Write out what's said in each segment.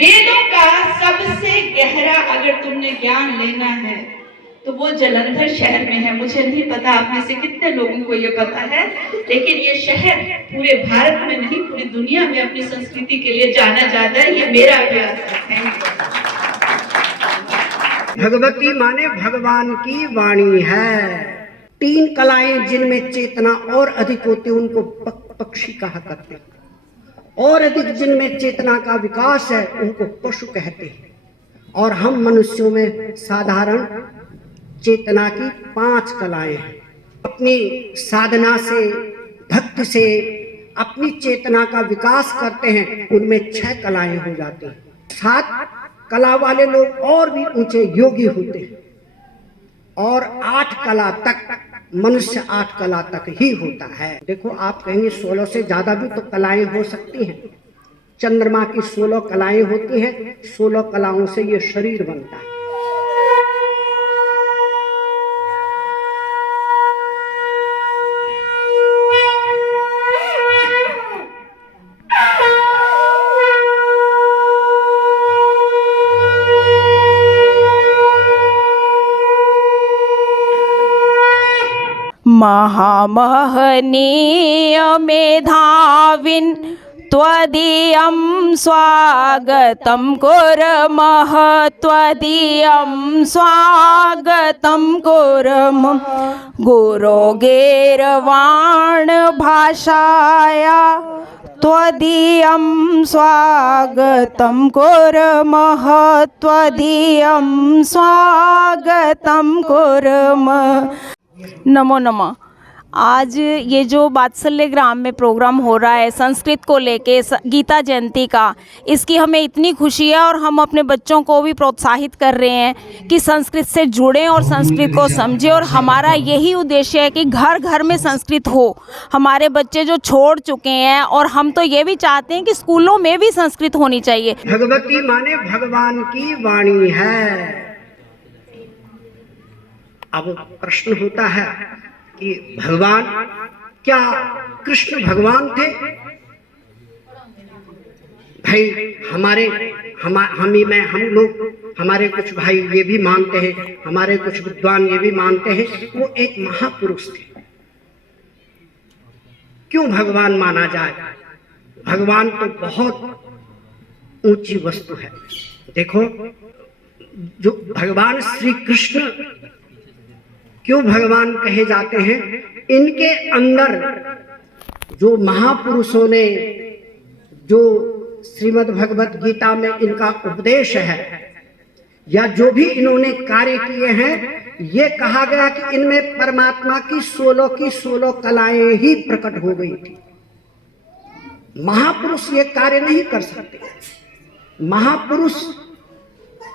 वेदों का सबसे गहरा अगर तुमने ज्ञान लेना है तो वो जलंधर शहर में है। मुझे नहीं पता आप में से कितने लोगों को ये पता है, लेकिन ये शहर पूरे भारत में नहीं पूरी दुनिया में अपनी संस्कृति के लिए जाना जाता है। ये मेरा अभ्यास है। भगवती माने भगवान की वाणी है। 3 कलाएं जिनमें चेतना और अधिक होती उनको पक्षी कहा करते हैं, और अधिक जिनमें चेतना का विकास है उनको पशु कहते हैं। और हम मनुष्यों में साधारण चेतना की 5 कलाएं हैं। अपनी साधना से, भक्ति से अपनी चेतना का विकास करते हैं, उनमें 6 कलाएं हो जाती हैं। 7 कला वाले लोग और भी ऊंचे योगी होते हैं, और 8 कला तक मनुष्य 8 कला तक ही होता है। देखो, आप कहेंगे 16 से ज्यादा भी तो कलाएं हो सकती हैं। चंद्रमा की 16 कलाएं होती हैं, 16 कलाओं से ये शरीर बनता है। महामहनीय मेधाविन् त्वदीयं स्वागतं कुर्मः, त्वदीयं स्वागतं कुर्मः। गुरोर्गीर्वाण भाषाया त्वदीयं स्वागतं कुर्मः, त्वदीयं स्वागतं कुर्मः। नमो नमः। आज ये जो वात्सल्य ग्राम में प्रोग्राम हो रहा है संस्कृत को लेके, गीता जयंती का, इसकी हमें इतनी खुशी है और हम अपने बच्चों को भी प्रोत्साहित कर रहे हैं कि संस्कृत से जुड़ें और संस्कृत को समझें। और हमारा यही उद्देश्य है कि घर घर में संस्कृत हो। हमारे बच्चे जो छोड़ चुके हैं, और हम तो ये भी चाहते हैं कि स्कूलों में भी संस्कृत होनी चाहिए। भगवती माने भगवान की वाणी है। अब प्रश्न होता है कि भगवान, क्या कृष्ण भगवान थे? भाई हम लोग, हमारे कुछ भाई ये भी मानते हैं, हमारे कुछ विद्वान ये भी मानते हैं वो एक महापुरुष थे। क्यों भगवान माना जाए? भगवान तो बहुत ऊंची वस्तु है। देखो, जो भगवान श्री कृष्ण क्यों भगवान कहे जाते हैं? इनके अंदर जो महापुरुषों ने, जो श्रीमद् भगवत गीता में इनका उपदेश है, या जो भी इन्होंने कार्य किए हैं, ये कहा गया कि इनमें परमात्मा की 16 कलाएं ही प्रकट हो गई थी। महापुरुष ये कार्य नहीं कर सकते।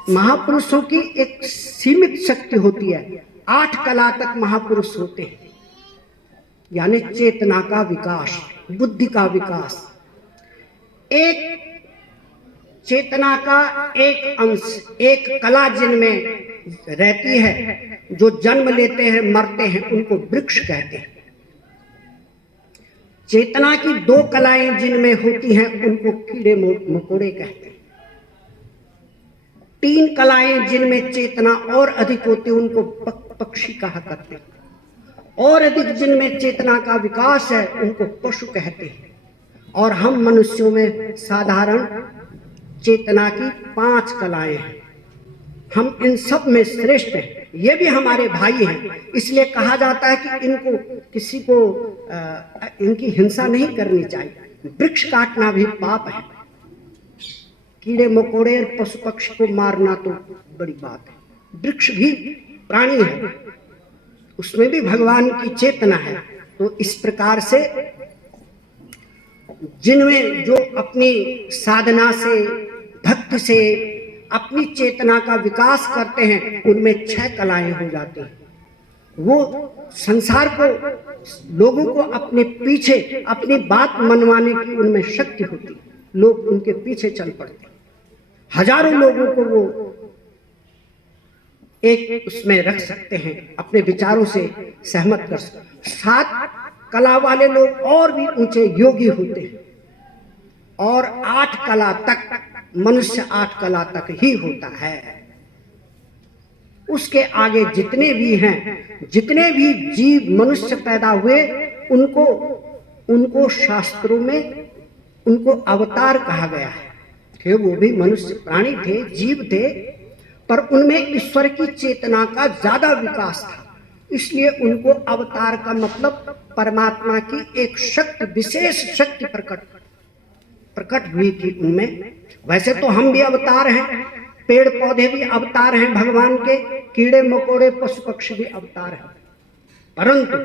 महापुरुषों की एक सीमित शक्ति होती है। 8 कला तक महापुरुष होते हैं, यानी चेतना का विकास, बुद्धि का विकास। एक चेतना का एक अंश, एक कला जिनमें रहती है, जो जन्म लेते हैं, मरते हैं, उनको वृक्ष कहते हैं। चेतना की 2 कलाएं जिनमें होती हैं उनको कीड़े मकोड़े कहते हैं। 3 कलाएं जिनमें चेतना और अधिक होती है उनको पक्षी कहा करते हैं, और अधिक जिनमें चेतना का विकास है उनको पशु कहते हैं। और हम मनुष्यों में साधारण चेतना की 5 कलाएं हैं। हम इन सब में श्रेष्ठ हैं। ये भी हमारे भाई हैं, इसलिए कहा जाता है कि इनको, किसी को इनकी हिंसा नहीं करनी चाहिए। वृक्ष काटना भी पाप है। कीड़े मकोड़े और पशु पक्षी को मारना तो बड़ी बात है। वृक्ष भी प्राणी है, उसमें भी भगवान की चेतना है। तो इस प्रकार से जिनमें जो अपनी साधना से, भक्ति से अपनी चेतना का विकास करते हैं, उनमें 6 कलाएं हो जाती हैं। वो संसार को, लोगों को अपने पीछे, अपनी बात मनवाने की उनमें शक्ति होती है। लोग उनके पीछे चल पड़ते हैं। हजारों लोगों को वो एक उसमें रख सकते हैं, अपने विचारों से सहमत कर सकते हैं। 7 कला वाले लोग और भी ऊंचे योगी होते हैं, और 8 कला तक मनुष्य 8 कला तक ही होता है। उसके आगे जितने भी हैं, जितने भी जीव मनुष्य पैदा हुए, उनको शास्त्रों में उनको अवतार कहा गया है कि वो भी मनुष्य प्राणी थे, जीव थे, पर उनमें ईश्वर की चेतना का ज्यादा विकास था, इसलिए उनको अवतार का मतलब परमात्मा की एक शक्ति, विशेष शक्ति प्रकट हुई थी उनमें। वैसे तो हम भी अवतार हैं, पेड़ पौधे भी अवतार हैं भगवान के, कीड़े मकोड़े पशु पक्षी भी अवतार हैं, परंतु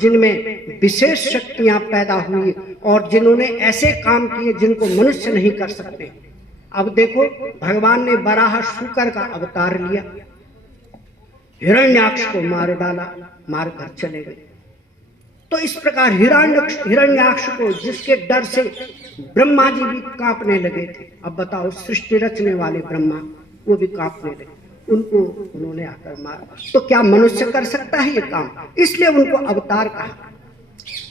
जिनमें विशेष शक्तियां पैदा हुई और जिन्होंने ऐसे काम किए जिनको मनुष्य नहीं कर सकते। अब देखो, भगवान ने बराह शूकर का अवतार लिया, हिरण्याक्ष को मार डाला, मारकर चले गए। तो इस प्रकार हिरण्याक्ष को, जिसके डर से ब्रह्मा जी भी कांपने लगे थे, अब बताओ सृष्टि रचने वाले ब्रह्मा वो भी कांपने लगे, उनको उन्होंने आकर मारा। तो क्या मनुष्य कर सकता है ये काम? इसलिए उनको अवतार कहा।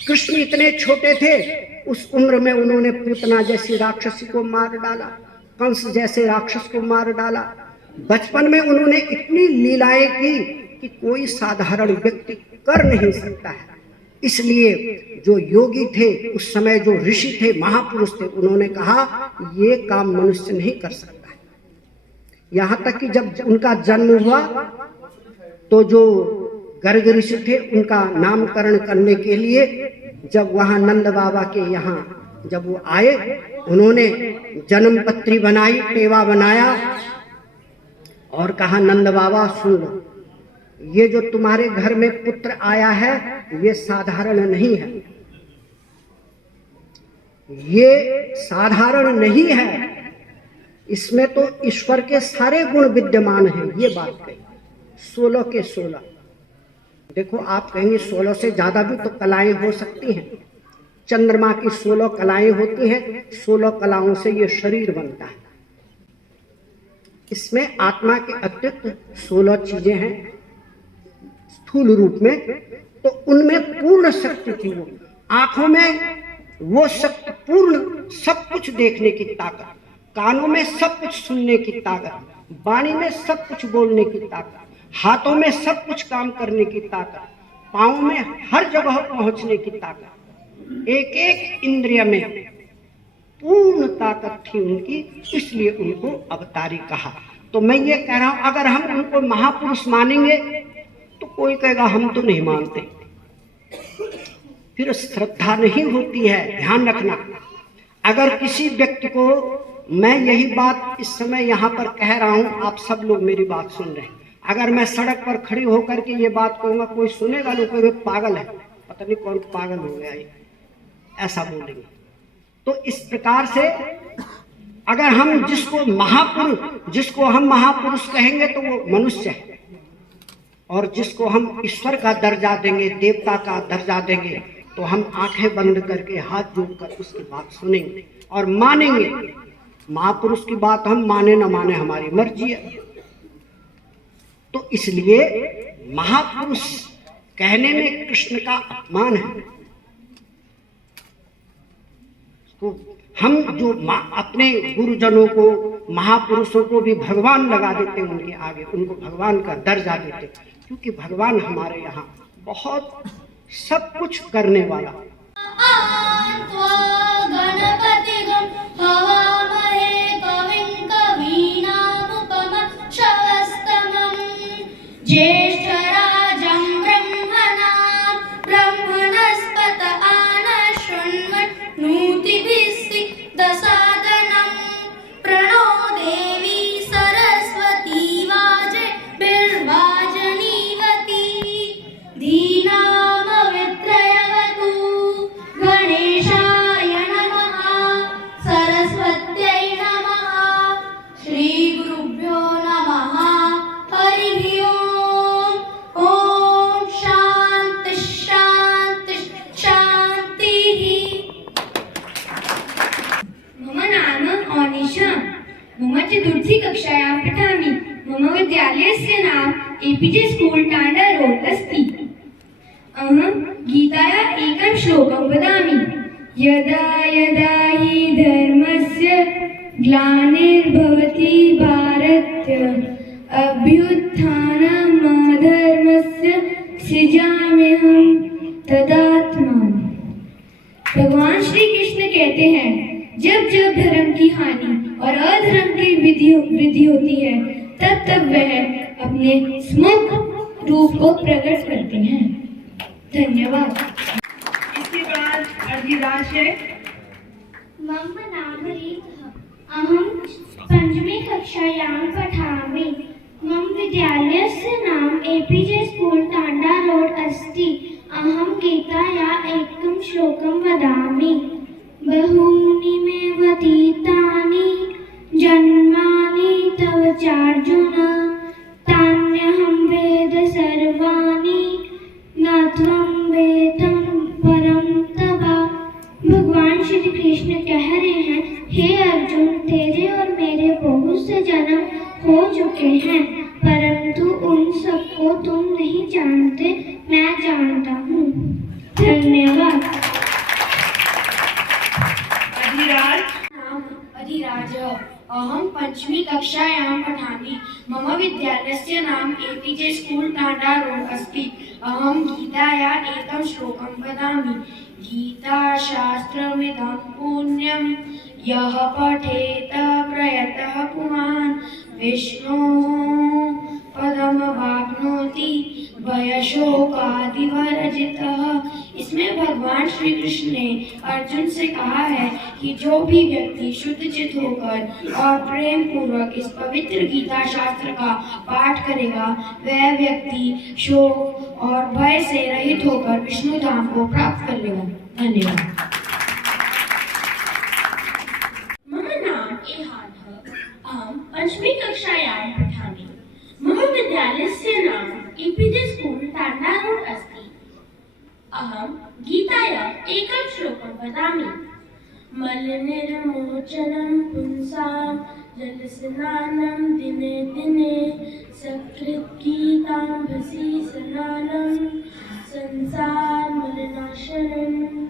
कृष्ण इतने छोटे थे, उस उम्र में उन्होंने पूतना जैसी राक्षसी को मार डाला, कंस जैसे राक्षस को मार डाला। बचपन में उन्होंने इतनी लीलाएं की कि कोई साधारण व्यक्ति कर नहीं सकता है। इसलिए जो योगी थे उस समय, जो ऋषि थे, महापुरुष थे, उन्होंने कहा ये काम मनुष्य नहीं कर सकता है। यहाँ तक कि जब उनका जन्म हुआ तो जो गर्ग ऋषि थे, उनका नामकरण करने के लिए जब वहाँ नंद बाबा के यहाँ जब वो आए, उन्होंने जन्म पत्री बनाई, पेवा बनाया और कहा नंद बाबा सुन लो, ये जो तुम्हारे घर में पुत्र आया है ये साधारण नहीं है, ये साधारण नहीं है, इसमें तो ईश्वर के सारे गुण विद्यमान हैं। ये बात कही 16 के 16। देखो आप कहेंगे 16 से ज्यादा भी तो कलाएं हो सकती हैं, चंद्रमा की 16 कलाएं होती हैं, 16 कलाओं से ये शरीर बनता है। इसमें आत्मा के अतिरिक्त 16 चीजें हैं स्थूल रूप में, तो उनमें पूर्ण शक्ति थी। वो आंखों में वो शक्ति, पूर्ण सब कुछ देखने की ताकत, कानों में सब कुछ सुनने की ताकत, वाणी में सब कुछ बोलने की ताकत, हाथों में सब कुछ काम करने की ताकत, पांवों में हर जगह पहुंचने की ताकत, एक एक इंद्रिय में पूर्ण ताकत थी उनकी, इसलिए उनको अवतारी कहा। तो मैं ये कह रहा हूं, अगर हम उनको महापुरुष मानेंगे तो कोई कहेगा हम तो नहीं मानते, फिर श्रद्धा नहीं होती है। ध्यान रखना, अगर किसी व्यक्ति को, मैं यही बात इस समय यहाँ पर कह रहा हूँ, आप सब लोग मेरी बात सुन रहे हैं, अगर मैं सड़क पर खड़ी होकर के ये बात कहूँगा, कोई सुनेगा, लोग कहेंगे पागल है, पता नहीं कौन पागल हो गया है, ऐसा बोलेंगे। तो इस प्रकार से अगर हम जिसको हम महापुरुष कहेंगे तो वो मनुष्य है, और जिसको हम ईश्वर का दर्जा देंगे, देवता का दर्जा देंगे, तो हम आंखें बंद करके हाथ जोड़कर उसकी बात सुनेंगे और मानेंगे। महापुरुष की बात हम माने न माने हमारी मर्जी है। तो इसलिए महापुरुष कहने में कृष्ण का अपमान है। तो हम जो अपने गुरुजनों को, महापुरुषों को भी भगवान लगा देते हैं उनके आगे, उनको भगवान का दर्जा देते, क्योंकि भगवान हमारे यहाँ बहुत सब कुछ करने वाला। मम चतुर्थी कक्षायां पठामि। मम विद्यालयस्य नाम एपीजे स्कूल टांडा रोड अस्ति। अहं गीतायाः एकं श्लोकं वदामि। यदा यदा हि धर्मस्य ग्लानिर्भवति भारतस्य अभ्युत्थानमधर्मस्य सृजाम्यहं तदात्मानं। भगवान श्री कृष्ण कहते हैं, जब जब धर्म की हानि और अधर्म की वृद्धि होती है, तब तब वह अपने स्मुख रूप को प्रकट करते हैं। धन्यवाद। इसके बाद अधिराज है। मम नाम रीतः। अहं पंचमी कक्षायां पठामि। मम विद्यालयस्य नाम एपीजे स्कूल टांडा रोड अस्ति। अहं गीताया एकं श्लोकं वदामि। बहूनि मे व्यतीतानि जन्मानि तव चार्जुन, तान्यहं वेद सर्वाणि न त्वं वेदं परं तव। भगवान श्री कृष्ण कह रहे हैं, हे अर्जुन, तेरे और मेरे बहुत से जन्म हो चुके हैं, परंतु उन सबको तुम नहीं जानते, मैं जानता हूँ। धन्यवाद। अधिराज। अधिराज। अहं पंचमी कक्षायां पठामि। मम विद्यालयस्य नाम एपीजे स्कूल टांडा रोड अस्ति। अहं गीताया एकं श्लोकं वदामि। गीताशास्त्रमिदं पुण्यं यः पठेत प्रयतः पुमान् विष्णोः पदमवाप्नोति भयशोकादिवर्जितः। इसमें भगवान श्री कृष्ण ने अर्जुन से कहा है कि जो भी व्यक्ति शुद्ध चित्त होकर और प्रेम पूर्वक इस पवित्र गीता शास्त्र का पाठ करेगा, वह व्यक्ति शोक और भय से रहित होकर विष्णु धाम को प्राप्त कर लेगा। धन्यवाद। मम नाम एहानः। अहं पंचमी कक्षायां पठामि। मम विद्यालयस्य नाम एपीजे स्कूल टांडा रोड अस्ति। अहं गीताया एकं श्लोकं वदामि। मलनिर्मोचनं पुंसां जलस्नानं दिने दिने सकृद्गीताम्भसि स्नानं संसार मलनाशनम्।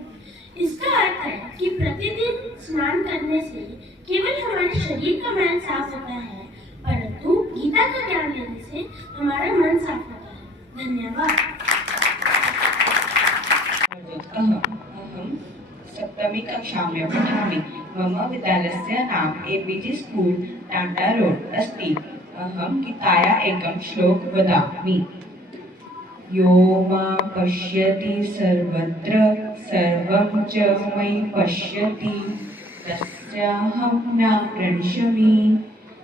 इसका अर्थ है कि प्रतिदिन स्नान करने से केवल हमारे शरीर का मैल साफ होता है, परंतु गीता का ज्ञान लेने से हमारा मन साफ होता है। धन्यवाद। अहं सप्तमी कक्षा में पठामि। मम विद्यालयस्य नाम एपीजे स्कूल टांडा रोड अस्ति। अहं गीताया एकं श्लोक वदामि। यो मां पश्यति सर्वत्र सर्वं च मयि पश्यति तस्याहं न प्रणश्यामि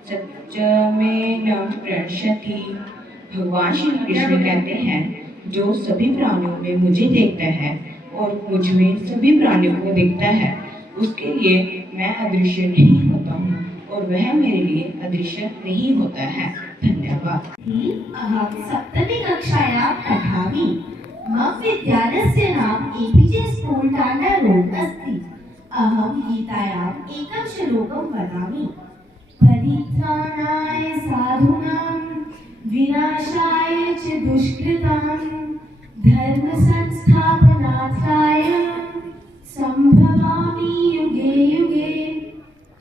सच्च मे न प्रणश्यति। भगवान श्री कृष्ण कहते हैं, जो सभी प्राणियों में मुझे देखता है और मुझ में सभी प्राणियों को देखता है, उसके लिए मैं अदृश्य नहीं होता हूँ और वह मेरे लिए अदृश्य नहीं होता है। धन्यवाद। अहं सप्तमी कक्षायां पठामि। मम विद्यालयस्य नाम एपीजे स्कूल टांडा रोड अस्ति। अहं गीतायां एकं श्लोकं वदामि। परित्राणाय साधूनां विनाशाय च दुष्कृतां धर्म संस्थापनार्थाय संभवामि युगे युगे।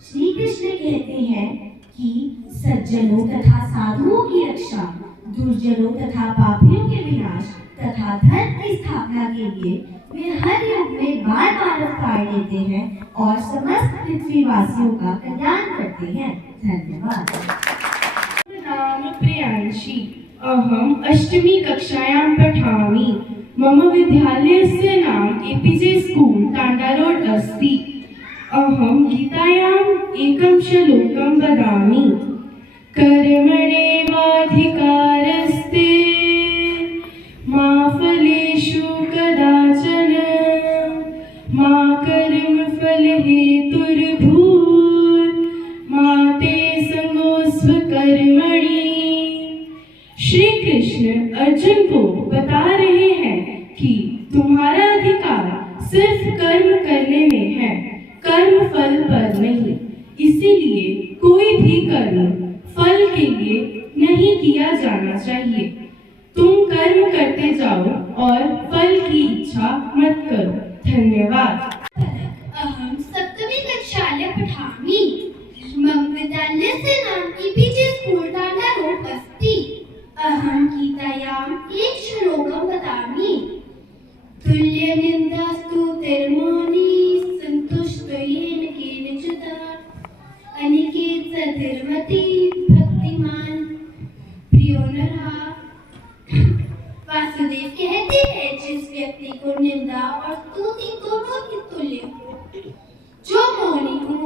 श्री कृष्ण कहते हैं कि सज्जनों तथा साधुओं की रक्षा, दुर्जनों तथा पापियों के विनाश तथा धर्म की स्थापना के लिए वे हर युग में बार बार अवतार लेते हैं और समस्त पृथ्वीवासियों का कल्याण करते हैं। धन्यवाद। नाम प्रियांशी। अहम् अष्टमी कक्षायां पठामि। मम विद्यालयस्य नाम एपीजे स्कूल टांडा रोड अस्ति। अहं गीतायाम् एकं श्लोकं वदामि। कर्मणेवाधिकारस्ते मा फलेषु कदाचन मा कर्मफलहेतुर्भूत् मा ते संगोऽस्व कर्मणि। श्री कृष्ण अर्जुन को बता रहे हैं कि तुम्हारा अधिकार सिर्फ कर्म करने में है, कर्म फल पर नहीं। इसीलिए कोई भी कर्म फल के लिए नहीं किया जाना चाहिए। तुम कर्म करते जाओ और फल की इच्छा मत करो। धन्यवाद। अहं सप्तमी कक्षायां पठामि। मम विद्यालय से नाम एपीजे स्कूल टांडा रोड अस्ति। अहं गीतायाम् एक श्लोकं वदामि। तुल्य निन्दास्तु तिर्मौनी सन्तुष्टो येन केनचित् अनिकेत सतिर्मति भक्तिमान। प्रियो नरः, वासुदेव कहते हैं जिस व्यक्ति को निंदा और स्तुति दोनों की तुल्य हो, जो मोहनी हो,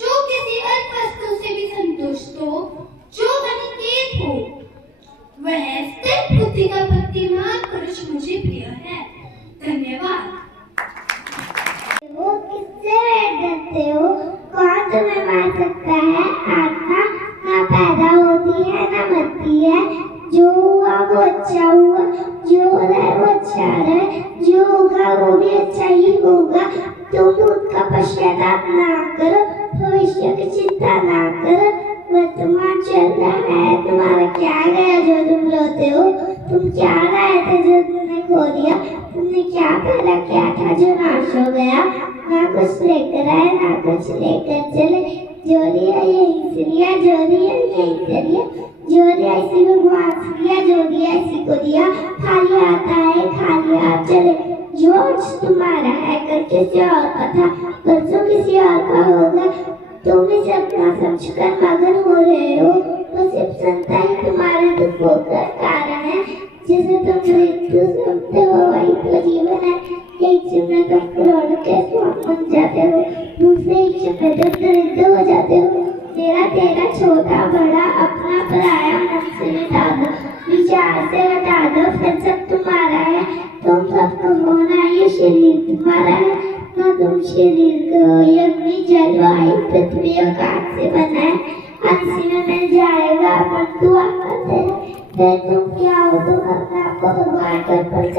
जो किसी अल्प वस्तु से भी संतुष्ट हो, जो अनिकेत हो, वह स्थिर बुद्धि का भक्तिमान पुरुष मुझे प्रिय है। धन्यवाद। वो किससे डरते हो? कौन तुम्हें मार सकता है? आत्मा ना पैदा होती है ना मरती है। जो हुआ वो अच्छा हुआ, जो हो रहा है वो अच्छा रहे, जो होगा वो भी अच्छा ही होगा। तुम उसका पश्चाताप ना करो, भविष्य की चिंता ना करो। वर्तमान चल रहा है, तुम्हारा क्या गया जो तुम रोते हो? तुम क्या लाए थे जो तुमने खो दिया? तुमने क्या पहला किया था जो नाश हो गया? ना कुछ लेकर आए ना कुछ लेकर चले। जो लिया यही से लिया, जो लिया यही से लिया, जो लिया इसी भगवान से लिया, जो दिया इसी को दिया। खाली आता है खाली हाथ चले। जो आज तुम्हारा है कल किसी और का था, परसों किसी और का होगा। तुम इसे अपना समझकर मगन हो रहे हो, तो सिर्फ संता ही तुम्हारे दुखों का कारण है। जिसे तुम मृत्यु समझते हो वही तो जीवन है। एक क्षण में तुम करोड़ों के स्वामी बन जाते हो, दूसरे एक क्षण में तुम दरिद्र हो जाते हो। मेरा तेरा छोटा बड़ा अपना पराया मन से मिटा दो, विचार से हटा दो, फिर सब तुम्हारा है। तुम सबको होना, ये शरीर तुम्हारा है ना। तुम शरीर को अग्नि जल वायु पृथ्वी आकाश से बना है, इसी में मिल जाएगा। पर तू फिर तुम क्या हो? तुम अपने आप को भगवान पर प्रकट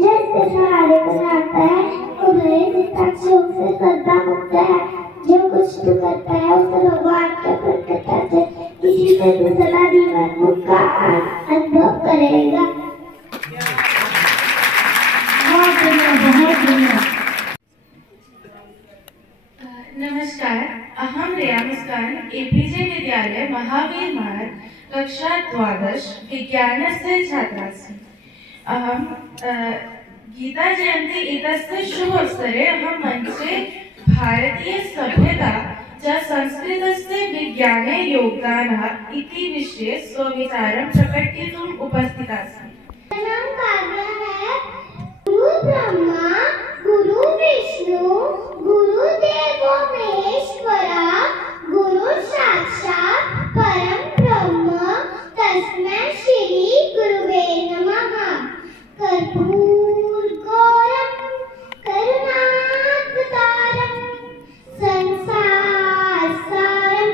जैसे सहारे बनाता है, उधर शोक से श्रद्धा मुक्त है। जो कुछ तू करता है उसे भगवान का प्रकट है, इसी में तू सदा जीवन मुक्त का अनुभव करेगा। नमस्कार, अहम रेया मुस्कान एपीजे विद्यालय महावीर मार्ग कक्षा द्वादश विज्ञानस्य छात्रा अस्मि। अहं गीता जयन्ती इत्यस्य शुभोत्सरे अहं मञ्चे भारतीय सभ्यता च संस्कृतस्य विज्ञाने योगदानः इति विषये स्वविचारं प्रकटयितुम् उपस्थिता अस्मि। नाम काव्य है। गुरु ब्रह्मा गुरु विष्णु गुरु देवो महेश्वरा गुरु साक्षात् परम ब्रह्म तस्मै श्री गुरुवे नमः। कर्पूर गौरम करुणावतारम संसार सारम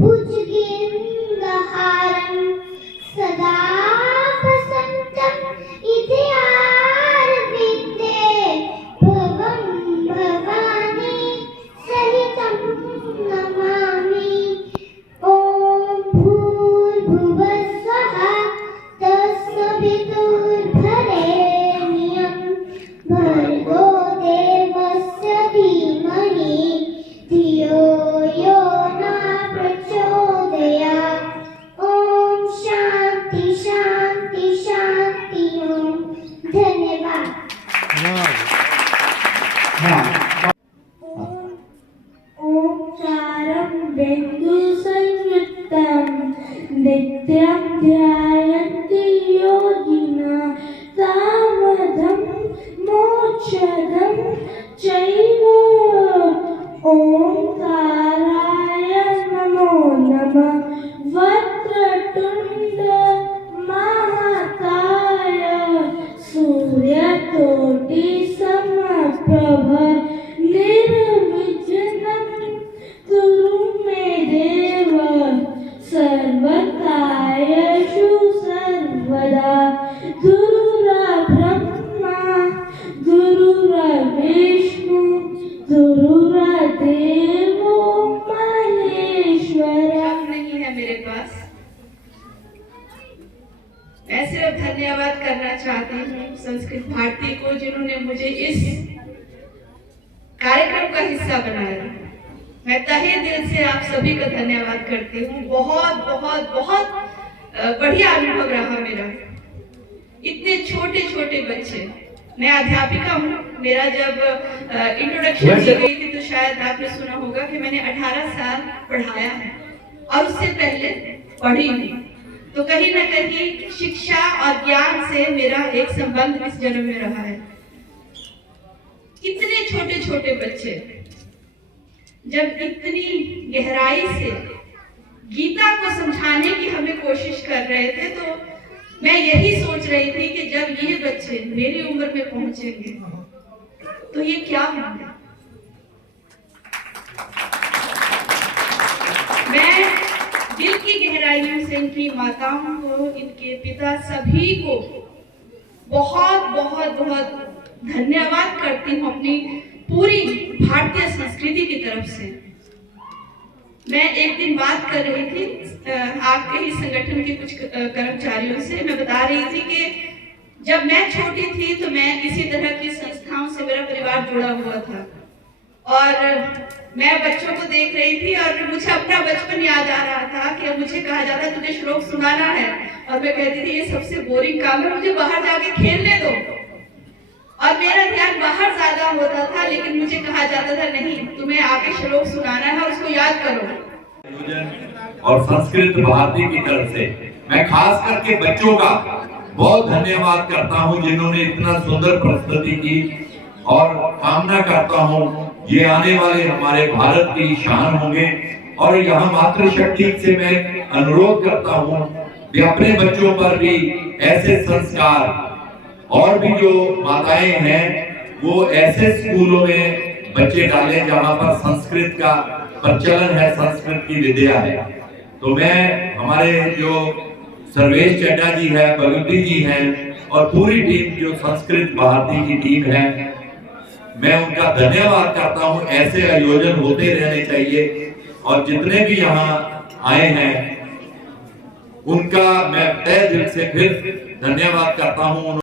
भुजगेन्द्रहारम सदा वसंतम इतिहारविन्दे भवं भवानी सहितं नमामि। ॐ भूर्भुवस्सुवः तत्सवितुर्वरेण्यं भर्गो देवस्य धीमहि धियो यो न प्रचोदयात्। ॐ शांति शांति शांति ओम। धन्यवाद। ओंकारं बिंदु संयुक्तं नित्यं ध्यायन्ति योगिनः सामदं मोक्षदं चैव। ओंकाराय नमो नमः। वक्रतुंड महाकाय सूर्यकोटि समप्रभ निर्विघ्नं कुरु मे देव। सर्वकार्य हिस्सा बनाया। मैं तहे दिल से आप सभी का धन्यवाद करती हूँ। बहुत बहुत बहुत बढ़िया अनुभव रहा मेरा। इतने छोटे छोटे बच्चे, मैं अध्यापिका हूँ। मेरा जब इंट्रोडक्शन दी गई थी तो शायद आपने सुना होगा कि मैंने 18 साल पढ़ाया है और उससे पहले पढ़ी हूँ। तो कहीं ना कहीं शिक्षा और ज्ञान से मेरा एक संबंध इस जन्म में रहा है। इतने छोटे छोटे बच्चे जब इतनी गहराई से गीता को समझाने की हमें कोशिश कर रहे थे, तो मैं यही सोच रही थी कि जब ये बच्चे मेरी उम्र में पहुंचेंगे तो ये क्या होंगे। मैं दिल की गहराइयों से इनकी माताओं को, इनके पिता, सभी को बहुत बहुत बहुत धन्यवाद करती हूँ अपनी पूरी भारतीय संस्कृति की तरफ से। मैं एक दिन बात कर रही थी आपके ही संगठन के कुछ कर्मचारियों से। मैं बता रही थी कि जब मैं छोटी थी तो मैं इसी तरह की संस्थाओं से मेरा परिवार जुड़ा हुआ था और मैं बच्चों को देख रही थी और मुझे अपना बचपन याद आ रहा था कि मुझे कहा जाता तुझे श्लोक सुनाना है और मैं कहती थी ये सबसे बोरिंग काम है, मुझे बाहर जाके खेलने दो। और मेरा ध्यान बाहर ज्यादा होता था, लेकिन मुझे कहा जाता था नहीं, तुम्हें आके श्लोक सुनाना है और उसको याद करो। और संस्कृत भारती की तरफ से मैं खास करके बच्चों का बहुत धन्यवाद करता हूं जिन्होंने इतना सुंदर प्रस्तुति की, और कामना करता हूं ये आने वाले हमारे भारत की शान होंगे। और यहाँ मातृशक्ति से मैं अनुरोध करता हूं कि अपने बच्चों पर भी ऐसे संस्कार, और भी जो माताएं हैं वो ऐसे स्कूलों में बच्चे डालें जहां पर संस्कृत का प्रचलन है, संस्कृत की विद्या है। तो मैं हमारे जो सर्वेश चड्डा जी है, भगवती जी हैं और पूरी टीम जो संस्कृत भारती की टीम है, मैं उनका धन्यवाद करता हूं। ऐसे आयोजन होते रहने चाहिए और जितने भी यहाँ आए हैं उनका मैं तहे दिल से फिर धन्यवाद करता हूं।